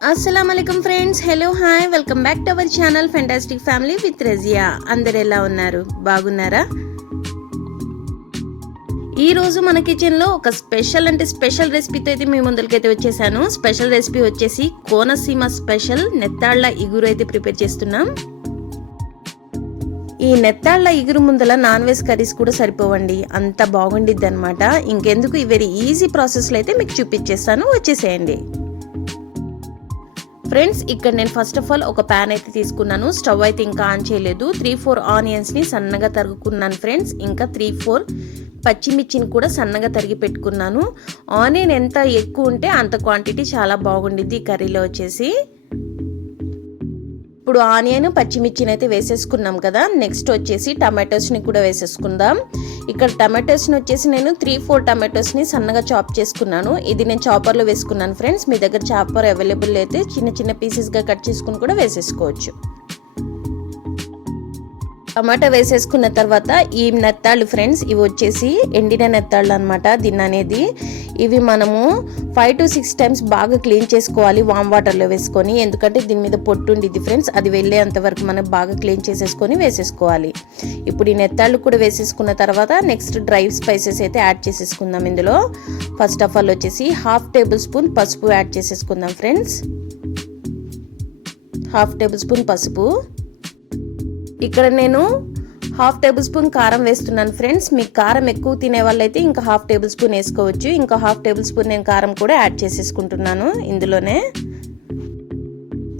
అస్సలం అయికం friends hello hi welcome back to our channel fantastic family with Razia అందరు ఎలా ఉన్నారు? బాగున్నారా? ఈరోజు మన కిచెన్లో ఒక స్పెషల్ అంటే స్పెషల్ రెసిపీతో అయితే మీ ముందరికైతే వచ్చేసాను. స్పెషల్ రెసిపీ వచ్చేసి కోనసీమ స్పెషల్ నెత్తాళ్ళ ఇగురు అయితే ప్రిపేర్ చేస్తున్నాం. ఈ నెత్తాళ్ళ ఇగురు ముందల నాన్ వెజ్ కర్రీస్ కూడా సరిపోవండి. అంత బాగుండిద్ది అనమాట ఇంకెందుకు? ఈ వెరీ ఈజీ ప్రాసెస్లో అయితే మీకు చూపించేస్తాను. వచ్చేసేయండి. ఫ్రెండ్స్ ఇక్కడ నేను ఫస్ట్ ఆఫ్ ఆల్ ఒక ప్యాన్ అయితే తీసుకున్నాను. స్టవ్ అయితే ఇంకా ఆన్ చేయలేదు. త్రీ ఫోర్ ఆనియన్స్ని సన్నగా తరుగుకున్నాను ఫ్రెండ్స్. ఇంకా త్రీ ఫోర్ పచ్చిమిర్చిని కూడా సన్నగా తరిగి పెట్టుకున్నాను. ఆనియన్ ఎంత ఎక్కువ ఉంటే అంత క్వాంటిటీ చాలా బాగుండిద్ది కర్రీలో వచ్చేసి. ఇప్పుడు ఆనియన్ పచ్చిమిర్చిని అయితే వేసేసుకున్నాం కదా. నెక్స్ట్ వచ్చేసి టమాటోస్ని కూడా వేసేసుకుందాం. ఇక్కడ టమాటోస్ని వచ్చేసి నేను త్రీ ఫోర్ టమాటోస్ని సన్నగా చాప్ చేసుకున్నాను. ఇది నేను చాపర్లో వేసుకున్నాను ఫ్రెండ్స్ మీ దగ్గర చాపర్ అవైలబుల్ అయితే చిన్న చిన్న పీసెస్గా కట్ చేసుకుని కూడా వేసేసుకోవచ్చు. టమాటా వేసేసుకున్న తర్వాత ఈ నెత్తాళ్ళు ఫ్రెండ్స్ ఇవి వచ్చేసి ఎండిన నెత్తాళ్ళు అనమాట దీన్ని అనేది ఇవి మనము ఫైవ్ టు సిక్స్ టైమ్స్ బాగా క్లీన్ చేసుకోవాలి వామ్ వాటర్లో వేసుకొని. ఎందుకంటే దీని మీద పొట్టు ఉండిద్ది ఫ్రెండ్స్ అది వెళ్ళేంత వరకు మనం బాగా క్లీన్ చేసేసుకొని వేసేసుకోవాలి. ఇప్పుడు ఈ నెత్తాళ్ళు కూడా వేసేసుకున్న తర్వాత నెక్స్ట్ డ్రై స్పైసెస్ అయితే యాడ్ చేసేసుకుందాం ఇందులో. ఫస్ట్ ఆఫ్ ఆల్ వచ్చేసి హాఫ్ టేబుల్ స్పూన్ పసుపు యాడ్ చేసేసుకుందాం ఫ్రెండ్స్. హాఫ్ టేబుల్ స్పూన్ పసుపు. ఇక్కడ నేను హాఫ్ టేబుల్ స్పూన్ కారం వేస్తున్నాను ఫ్రెండ్స్. మీకు కారం ఎక్కువ తినే వాళ్ళైతే ఇంకా హాఫ్ టేబుల్ స్పూన్ వేసుకోవచ్చు. ఇంకా హాఫ్ టేబుల్ స్పూన్ నేను కారం కూడా యాడ్ చేసేసుకుంటున్నాను ఇందులోనే.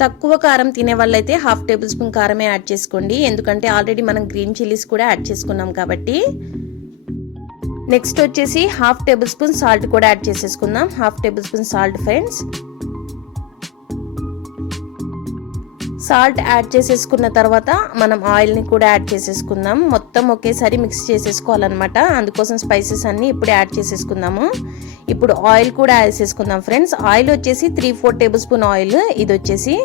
తక్కువ కారం తినే వాళ్ళైతే హాఫ్ టేబుల్ స్పూన్ కారమే యాడ్ చేసుకోండి. ఎందుకంటే ఆల్రెడీ మనం గ్రీన్ చిల్లీస్ కూడా యాడ్ చేసుకున్నాం కాబట్టి. నెక్స్ట్ వచ్చేసి హాఫ్ టేబుల్ స్పూన్ సాల్ట్ కూడా యాడ్ చేసేసుకుందాం. Half tablespoon salt friends. Salt add చేసేసుకున్న తర్వాత మనం ఆయిల్ని కూడా యాడ్ చేసేసుకుందాం. మొత్తం ఒకేసారి మిక్స్ చేసేసుకోవాలన్నమాట. అందుకోసం స్పైసెస్ అన్నీ ఇప్పుడు యాడ్ చేసేసుకుందాము. ఇప్పుడు ఆయిల్ కూడా యాడ్ చేసుకుందాం ఫ్రెండ్స్. ఆయిల్ వచ్చేసి three four tablespoon oil. ఇది వచ్చేసి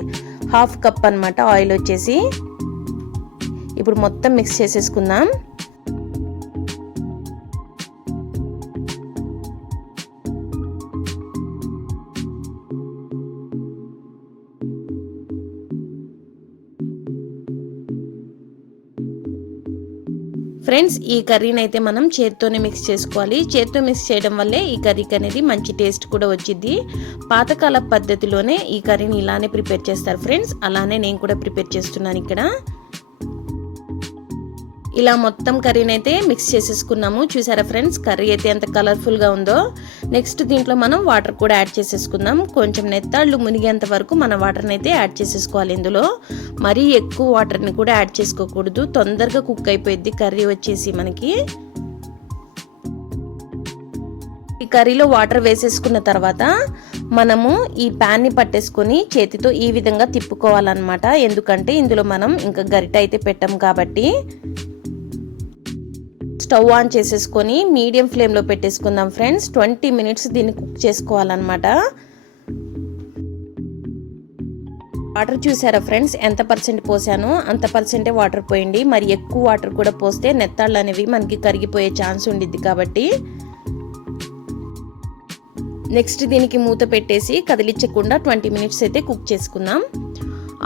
హాఫ్ కప్ అనమాట ఆయిల్ వచ్చేసి. ఇప్పుడు మొత్తం మిక్స్ చేసేసుకుందాం. ఫ్రెండ్స్ ఈ కర్రీని అయితే మనం చేత్తోనే మిక్స్ చేసుకోవాలి. చేత్తో మిక్స్ చేయడం వల్లే ఈ కర్రీకి అనేది మంచి టేస్ట్ కూడా వచ్చింది పాతకాల పద్ధతిలోనే ఈ కర్రీని ఇలానే ప్రిపేర్ చేస్తారు ఫ్రెండ్స్. అలానే నేను కూడా ప్రిపేర్ చేస్తున్నాను ఇక్కడ. ఇలా మొత్తం కర్రీని అయితే మిక్స్ చేసేసుకున్నాము. చూసారా ఫ్రెండ్స్? కర్రీ అయితే ఎంత కలర్ఫుల్గా ఉందో. నెక్స్ట్ దీంట్లో మనం వాటర్ కూడా యాడ్ చేసేసుకుందాం. కొంచెం నెత్తాళ్ళు మునిగేంత వరకు మన వాటర్ని అయితే యాడ్ చేసేసుకోవాలి ఇందులో. మరీ ఎక్కువ వాటర్ని కూడా యాడ్ చేసుకోకూడదు. తొందరగా కుక్ అయిపోయింది కర్రీ వచ్చేసి మనకి. ఈ కర్రీలో వాటర్ వేసేసుకున్న తర్వాత మనము ఈ ప్యాన్ని పట్టేసుకొని చేతితో ఈ విధంగా తిప్పుకోవాలన్నమాట. ఎందుకంటే ఇందులో మనం ఇంకా గరిట అయితే పెట్టాం కాబట్టి. స్టవ్ ఆన్ చేసేసుకొని మీడియం ఫ్లేమ్లో పెట్టేసుకుందాం ఫ్రెండ్స్. ట్వంటీ మినిట్స్ దీన్ని కుక్ చేసుకోవాలన్నమాట. వాటర్ చూసారా ఫ్రెండ్స్? ఎంత పర్సెంట్ పోసానో అంత పర్సెంటే వాటర్ పోయండి మరి ఎక్కువ వాటర్ కూడా పోస్తే నెత్తాళ్ళు అనేవి మనకి కరిగిపోయే ఛాన్స్ ఉండిద్ది కాబట్టి. నెక్స్ట్ దీనికి మూత పెట్టేసి కదిలించకుండా ట్వంటీ మినిట్స్ అయితే కుక్ చేసుకుందాం.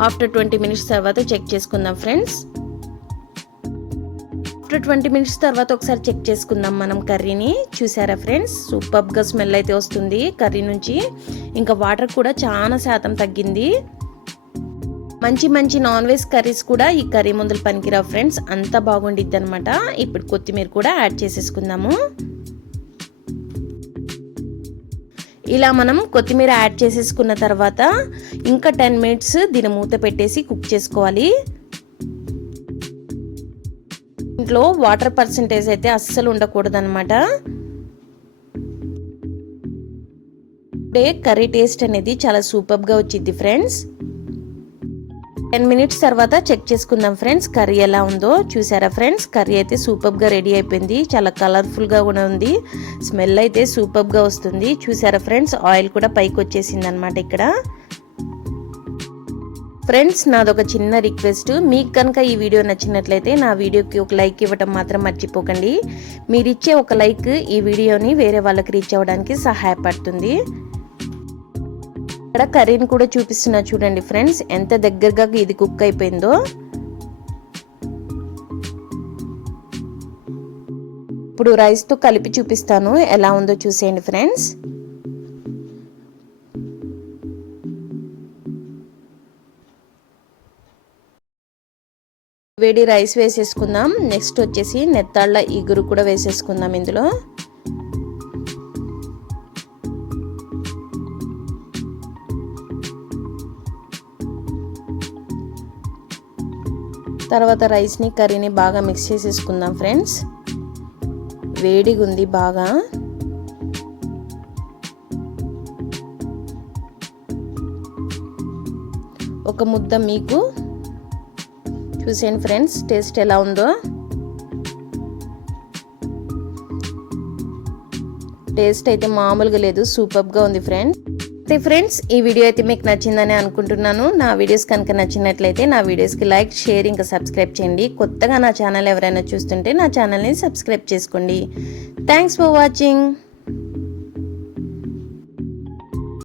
ఆఫ్టర్ ట్వంటీ మినిట్స్ తర్వాత చెక్ చేసుకుందాం ఫ్రెండ్స్. ఆఫ్టర్ ట్వంటీ మినిట్స్ తర్వాత ఒకసారి చెక్ చేసుకుందాం మనం కర్రీని. చూసారా ఫ్రెండ్స్? సూపర్గా స్మెల్ అయితే వస్తుంది కర్రీ నుంచి. ఇంకా వాటర్ కూడా చాలా శాతం తగ్గింది. మంచి మంచి నాన్ వెజ్ కర్రీస్ కూడా ఈ కర్రీ ముందులు పనికిరావు ఫ్రెండ్స్. అంత బాగుండిద్ది అనమాట ఇప్పుడు కొత్తిమీర కూడా యాడ్ చేసేసుకుందాము. ఇలా మనం కొత్తిమీర యాడ్ చేసేసుకున్న తర్వాత ఇంకా టెన్ మినిట్స్ దీని మూత పెట్టేసి కుక్ చేసుకోవాలి. ఇంట్లో వాటర్ పర్సంటేజ్ అయితే అస్సలు ఉండకూడదు అనమాట కర్రీ టేస్ట్ అనేది చాలా సూపర్గా వచ్చింది ఫ్రెండ్స్. టెన్ మినిట్స్ తర్వాత చెక్ చేసుకుందాం ఫ్రెండ్స్ కర్రీ ఎలా ఉందో. చూసారా ఫ్రెండ్స్ కర్రీ అయితే సూపర్గా రెడీ అయిపోయింది. చాలా కలర్ఫుల్గా కూడా ఉంది. స్మెల్ అయితే సూపర్గా వస్తుంది. చూసారా ఫ్రెండ్స్ ఆయిల్ కూడా పైకి వచ్చేసింది అనమాట ఇక్కడ. ఫ్రెండ్స్ నాదొక చిన్న రిక్వెస్ట్. మీకు కనుక ఈ వీడియో నచ్చినట్లయితే నా వీడియోకి ఒక లైక్ ఇవ్వటం మాత్రం మర్చిపోకండి. మీరిచ్చే ఒక లైక్ ఈ వీడియోని వేరే వాళ్ళకి రీచ్ అవ్వడానికి సహాయపడుతుంది. ఇక్కడ కర్రీని కూడా చూపిస్తున్నా చూడండి ఫ్రెండ్స్ ఎంత దగ్గరగా ఇది కుక్ అయిపోయిందో. ఇప్పుడు రైస్తో కలిపి చూపిస్తాను. ఎలా ఉందో చూసేయండి ఫ్రెండ్స్ వేడి రైస్ వేసేసుకుందాం. నెక్స్ట్ వచ్చేసి నెత్తాళ్ళ ఇగురు కూడా వేసేసుకుందాం ఇందులో. తర్వాత రైస్ని కర్రీని బాగా మిక్స్ చేసేసుకుందాం ఫ్రెండ్స్. వేడిగా ఉంది బాగా. ఒక ముద్ద మీకు చూసేయండి ఫ్రెండ్స్ టేస్ట్ ఎలా ఉందో? టేస్ట్ అయితే మామూలుగా లేదు సూపర్గా ఉంది ఫ్రెండ్స్. అయితే ఫ్రెండ్స్ ఈ వీడియో అయితే మీకు నచ్చిందని అనుకుంటున్నాను. నా వీడియోస్ కనుక నచ్చినట్లయితే నా వీడియోస్కి లైక్ షేర్ ఇంకా సబ్స్క్రైబ్ చేయండి. కొత్తగా నా ఛానల్ ఎవరైనా చూస్తుంటే నా ఛానల్ని సబ్స్క్రైబ్ చేసుకోండి. Thanks for watching.